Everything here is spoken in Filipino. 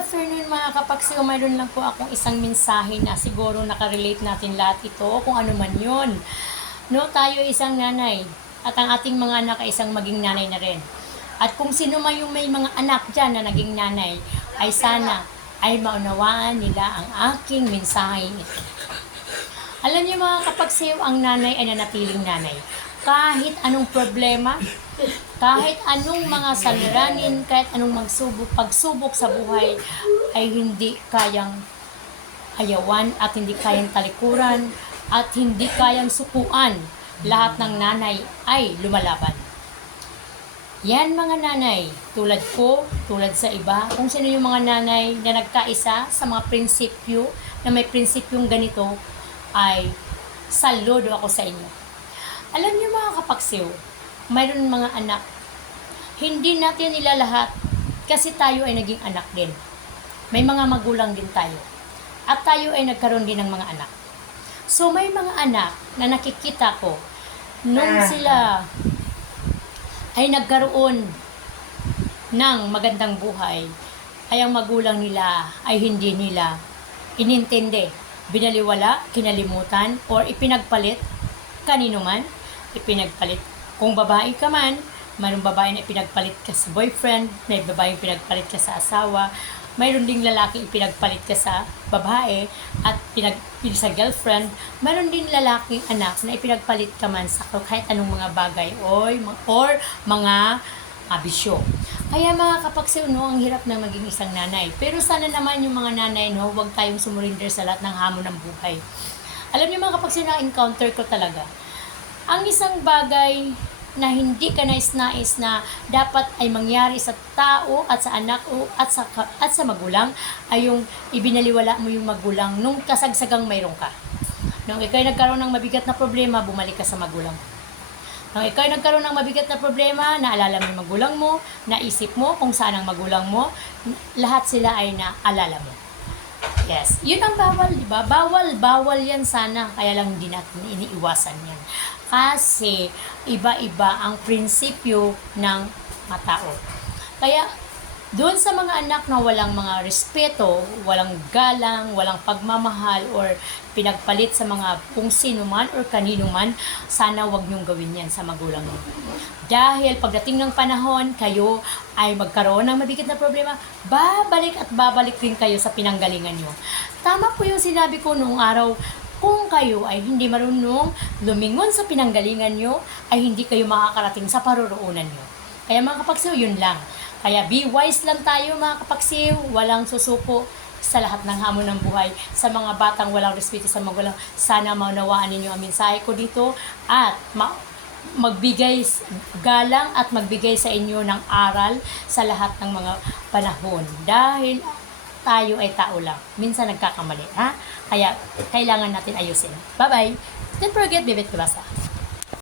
afternoon mga kapaksiw, mayroon lang po akong isang mensahe na siguro nakarelate natin lahat ito, kung ano man yun. No, tayo isang nanay at ang ating mga anak ay isang maging nanay na rin. At kung sino man yung may mga anak dyan na naging nanay, ay sana ay maunawaan nila ang aking mensahe ito. Alam niyo mga kapaksiw, ang nanay ay nanatiling nanay. Kahit anong problema, kahit anong mga saliranin, kahit anong pagsubok sa buhay, ay hindi kayang ayawan at hindi kayang talikuran at hindi kayang sukuan. Lahat ng nanay ay lumalaban. Yan mga nanay, tulad ko, tulad sa iba, kung sino yung mga nanay na nagkaisa sa mga prinsipyo, na may prinsipyong ganito, ay saludo ako sa inyo. Alam niyo mga kapaksiw, mayroon mga anak, hindi natin nila lahat kasi tayo ay naging anak din. May mga magulang din tayo. At tayo ay nagkaroon din ng mga anak. So may mga anak na nakikita ko nung sila ay nagkaroon ng magandang buhay, ay ang magulang nila ay hindi nila inintindi, binaliwala, kinalimutan, or ipinagpalit kanino man, ipinagpalit. Kung babae ka man, mayroong babae na ipinagpalit ka sa boyfriend, may babae ipinagpalit ka sa asawa, mayroon ding lalaki ipinagpalit ka sa babae at sa girlfriend, mayroon din lalaking anak na ipinagpalit ka man sa kahit anong mga bagay or mga bisyo. Kaya mga kapaksiw, no, ang hirap na maging isang nanay. Pero sana naman yung mga nanay, no, huwag tayong sumurinder sa lahat ng hamon ng buhay. Alam niyo mga kapaksiw, na-encounter ko talaga. Ang isang bagay na hindi ka nais-nais na dapat ay mangyari sa tao at sa anak o at sa magulang ay yung ibinaliwala mo yung magulang nung kasagsagang mayroon ka. Nung ikaw nagkaroon ng mabigat na problema, bumalik ka sa magulang mo. Nung ikaw nagkaroon ng mabigat na problema, naalala mo yung magulang mo, naisip mo kung saan ang magulang mo, lahat sila ay naalala mo. Yes, yun ang bawal, di ba? Bawal yan sana, kaya lang hindi natin iniiwasan yan. Kasi iba-iba ang prinsipyo ng mga tao. Kaya doon sa mga anak na walang mga respeto, walang galang, walang pagmamahal, or pinagpalit sa mga kung sino man or kanino man, sana wag niyong gawin yan sa magulang niyo. Dahil pagdating ng panahon, kayo ay magkaroon ng mabigat na problema, babalik at babalik din kayo sa pinanggalingan niyo. Tama po yung sinabi ko noong araw, kung kayo ay hindi marunong lumingon sa pinanggalingan nyo, ay hindi kayo makakarating sa paroroonan nyo. Kaya mga kapaksiw, yun lang. Kaya be wise lang tayo mga kapaksiw, walang susuko sa lahat ng hamon ng buhay. Sa mga batang walang respeto sa magulang, sana maunawaan ninyo ang mensahe ko dito at magbigay galang at magbigay sa inyo ng aral sa lahat ng mga panahon. Dahil tayo ay tao lang. Minsan nagkakamali, ha? Kaya kailangan natin ayusin. Bye-bye! Don't forget, Bibit Kibasa.